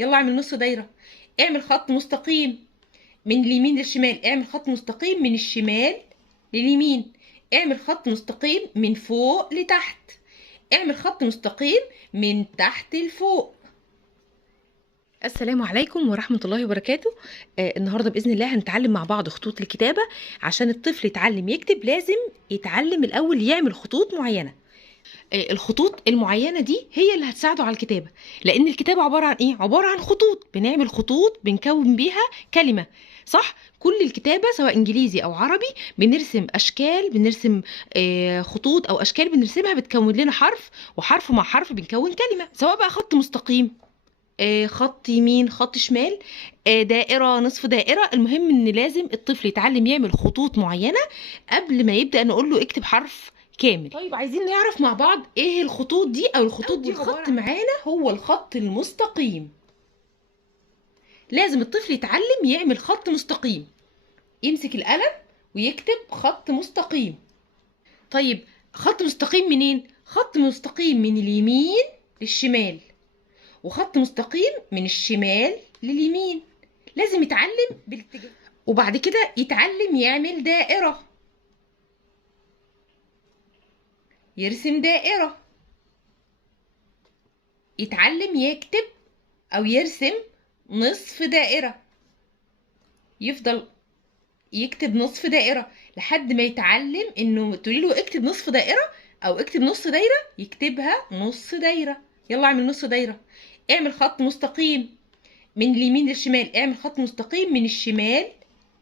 يلا اعمل نص دايرة. اعمل خط مستقيم من اليمين للشمال، اعمل خط مستقيم من الشمال لليمين، اعمل خط مستقيم من فوق لتحت، اعمل خط مستقيم من تحت لفوق. السلام عليكم ورحمة الله وبركاته. النهاردة بإذن الله هنتعلم مع بعض خطوط الكتابة. عشان الطفل يتعلم يكتب لازم يتعلم الأول يعمل خطوط معينة. الخطوط المعينة دي هي اللي هتساعده على الكتابة، لأن الكتابة عبارة عن إيه؟ عبارة عن خطوط، بنعمل خطوط بنكون بيها كلمة، صح؟ كل الكتابة سواء إنجليزي أو عربي بنرسم أشكال، بنرسم خطوط أو أشكال بنرسمها بتكون لنا حرف، وحرف مع حرف بنكون كلمة، سواء بقى خط مستقيم، خط يمين، خط شمال، دائرة، نصف دائرة. المهم ان لازم الطفل يتعلم يعمل خطوط معينة قبل ما يبدأ نقول له اكتب حرف كامل. طيب عايزين نعرف مع بعض ايه الخطوط دي او الخطوط دي. الخط معانا هو الخط المستقيم. لازم الطفل يتعلم يعمل خط مستقيم، يمسك القلم ويكتب خط مستقيم. طيب خط مستقيم منين؟ خط مستقيم من اليمين للشمال، وخط مستقيم من الشمال لليمين. لازم يتعلم بالاتجاه، وبعد كده يتعلم يعمل دائرة، يرسم دائرة، يتعلم يكتب أو يرسم نصف دائرة، يفضل يكتب نصف دائرة لحد ما يتعلم إنه تقولي له اكتب نصف دائرة أو اكتب نص دايرة يكتبها نص دايرة. يلا اعمل نص دايرة. اعمل خط مستقيم من اليمين للشمال، اعمل خط مستقيم من الشمال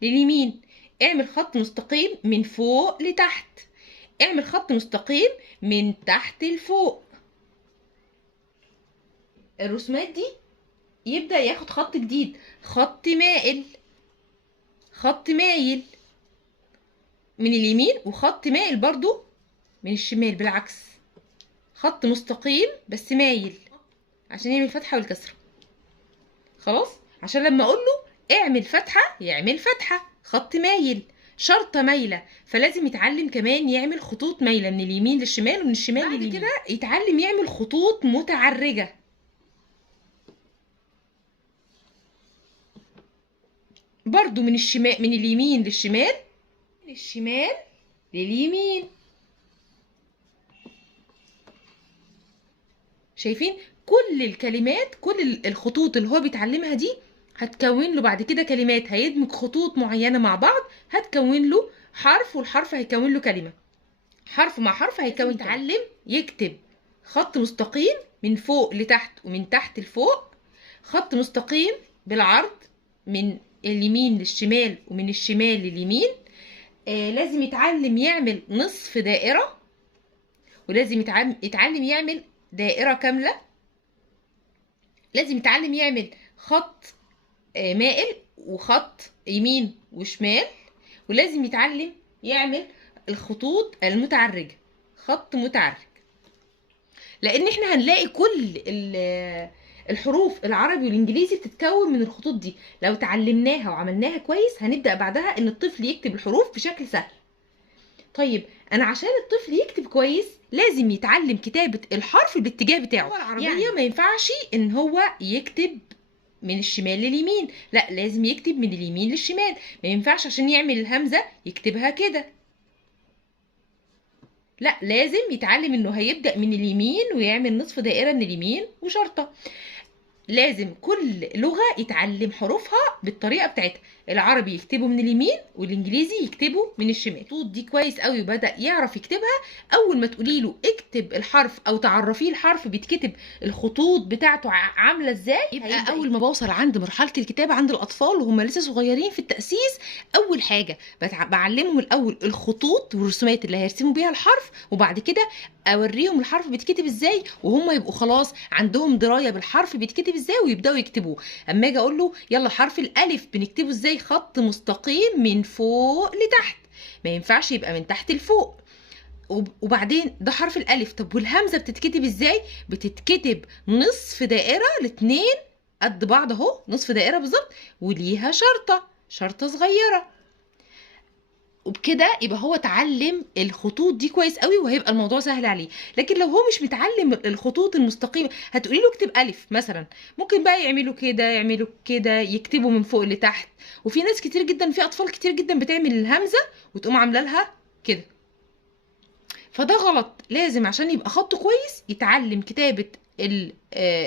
لليمين، اعمل خط مستقيم من فوق لتحت، اعمل خط مستقيم من تحت لفوق. الرسومات دي يبدأ ياخد خط جديد، خط مائل، خط مايل من اليمين، وخط مائل برضو من الشمال بالعكس، خط مستقيم بس مايل عشان يعمل فتحة والكسرة. خلاص، عشان لما اقول له اعمل فتحة يعمل فتحة، خط مايل، شرطة مايلة، فلازم يتعلم كمان يعمل خطوط مايلة من اليمين للشمال ومن الشمال لليمين. بعد كده يتعلم يعمل خطوط متعرجة، برضو من الشمال، من اليمين للشمال، من الشمال لليمين. شايفين كل الكلمات، كل الخطوط اللي هو بيتعلمها دي هتكون له بعد كده كلمات، هيدمج خطوط معينة مع بعض هتكون له حرف، والحرف هيكون له كلمة، حرف مع حرف هيكون. يتعلم يكتب خط مستقيم من فوق لتحت ومن تحت لفوق، خط مستقيم بالعرض من اليمين للشمال ومن الشمال لليمين. لازم يتعلم يعمل نصف دائرة، ولازم يتعلم يعمل دائرة كاملة، لازم يتعلم يعمل خط مائل وخط يمين وشمال، ولازم يتعلم يعمل الخطوط المتعرجة، خط متعرج. لان احنا هنلاقي كل الحروف العربي والانجليزي بتتكون من الخطوط دي. لو تعلمناها وعملناها كويس هنبدأ بعدها ان الطفل يكتب الحروف بشكل سهل. طيب انا عشان الطفل يكتب كويس لازم يتعلم كتابة الحرف بالاتجاه بتاعه. العربية يعني ما ينفعش ان هو يكتب من الشمال لليمين، لا لازم يكتب من اليمين للشمال. ما ينفعش عشان يعمل الهمزة يكتبها كده، لا لازم يتعلم انه هيبدأ من اليمين ويعمل نصف دائرة من اليمين وشرطة. لازم كل لغة يتعلم حروفها بالطريقة بتاعتها، العربي يكتبه من اليمين والانجليزي يكتبه من الشمال. الخطوط دي كويس قوي وبدأ يعرف يكتبها. اول ما تقولي له اكتب الحرف او تعرفيه الحرف بيتكتب الخطوط بتاعته عاملة ازاي، يبقى اول ما بوصل عند مرحلة الكتابة عند الاطفال وهم لسه صغيرين في التأسيس، اول حاجة بعلمهم الاول الخطوط والرسومات اللي هيرسموا بيها الحرف، وبعد كده اوريهم الحرف بيتكتب ازاي وهم يبقوا خلاص عندهم درايه بالحرف بيتكتب ازاي ويبداوا يكتبوه. اما اجي اقول له يلا حرف الالف بنكتبه ازاي، خط مستقيم من فوق لتحت، ما ينفعش يبقى من تحت لفوق. وبعدين ده حرف الالف، طب والهمزه بتتكتب ازاي؟ بتتكتب نصف دائره، الاتنين قد بعض اهو، نصف دائره بالظبط، وليها شرطه، شرطه صغيره. وبكده يبقى هو اتعلم الخطوط دي كويس قوي، وهيبقى الموضوع سهل عليه. لكن لو هو مش متعلم الخطوط المستقيمه، هتقولي له اكتب الف مثلا، ممكن بقى يعملوا كده يعملوا كده، يكتبوا من فوق لتحت. وفي ناس كتير جدا، في اطفال كتير جدا بتعمل الهمزه وتقوم عامله لها كده، فده غلط. لازم عشان يبقى خطه كويس يتعلم كتابه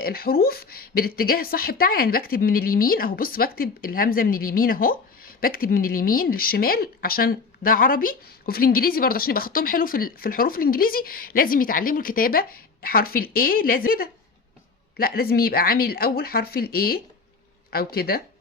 الحروف بالاتجاه الصح بتاعي. يعني بكتب من اليمين اهو، بص بكتب الهمزه من اليمين اهو، بكتب من اليمين للشمال عشان ده عربي. وفي الانجليزي برضه عشان يبقى خطهم حلو في الحروف الانجليزي لازم يتعلموا الكتابه. حرف الاي لازم كده، لا لازم يبقى عامل الاول حرف الاي او كده.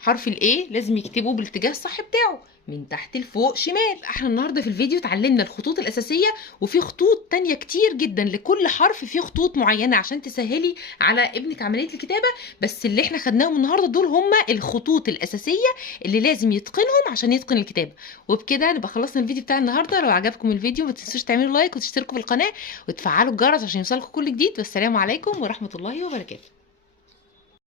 حرف الاي لازم يكتبه بالاتجاه الصح بتاعه من تحت لفوق شمال. احنا النهارده في الفيديو اتعلمنا الخطوط الاساسيه، وفي خطوط تانية كتير جدا، لكل حرف فيه خطوط معينه عشان تسهلي على ابنك عمليه الكتابه. بس اللي احنا خدناهم النهارده دول هم الخطوط الاساسيه اللي لازم يتقنهم عشان يتقن الكتابه. وبكده نبقى خلصنا الفيديو بتاع النهارده. لو عجبكم الفيديو ما تنسوش تعملوا لايك وتشتركوا في القناه وتفعلوا الجرس عشان يوصلكم كل جديد. والسلام عليكم ورحمه الله وبركاته.